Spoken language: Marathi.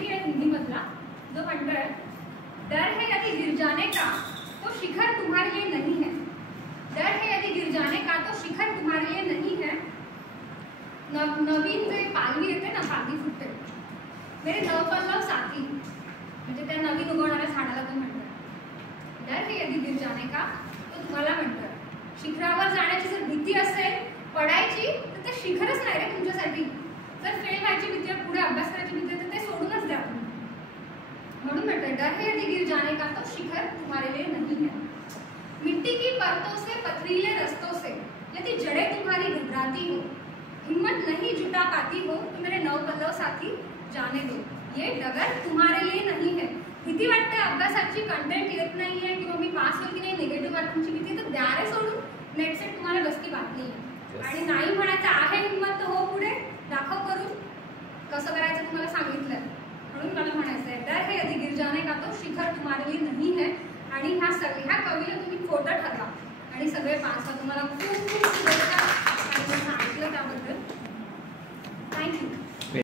कवियत्री आहे हिंदी मधला, जो म्हणतोय डर है यदि गिर जाने का तो शिखर तुम्हारे लिए नहीं है, डर है यदि गिर जाने का तो शिखर तुम्हारे लिए नहीं है। नवीन जे पालवी येते ना, पालवी फुटते, मेरे नवपल्लव साथी, म्हणजे त्या नवीन उगवणाऱ्या झाडाला तो म्हणतोय डर है यदि गिर जाने का, तो तुम्हाला म्हणतोय शिखरावर जाण्याची जर भीती असेल पडायची तर ते शिखरच नाही रे तुमच्यासाठी। जर फेल व्हायची भीती आहे, पुढे अभ्यास करायची भीती आहे, तर ते सोडूनच द्या तुम्ही। म्हणून म्हणतोय डर है यदि गिर जाने का तो शिखर तुम्हारे लिए नहीं है। मिट्टी की परतों से पथरीले रस्तों से यदि जड़ें तुम्हारी घबराती हो, हिम्मत नहीं जुटा पाती हो, तो मेरे नवपल्लव साथी जाने दो, ये डगर तुम्हारे लिए नहीं है। भीती वाटते अभ्यासाची, कंटेंट येत नाहीये किंवा मी पास होईल की नाही, निगेटिव्ह वाटण्याची भीती, तर द्या रे सोडून, नेट सेट तुम्हाला बसती बात नाही। आणि नाही म्हणायचं आहे हिम्मत तर हो पुढे, दाखव करून कसं करायचं तुम्हाला सांगितलंय। म्हणून मला म्हणायचं आहे डर है यदि गिर जाने का तो शिखर तुम्हारे लिए नहीं है। आणि ह्या कवीला तुम्ही खोटं ठरवा आणि सगळे पास व्हा। तुम्हाला खूप खूप शुभेच्छा।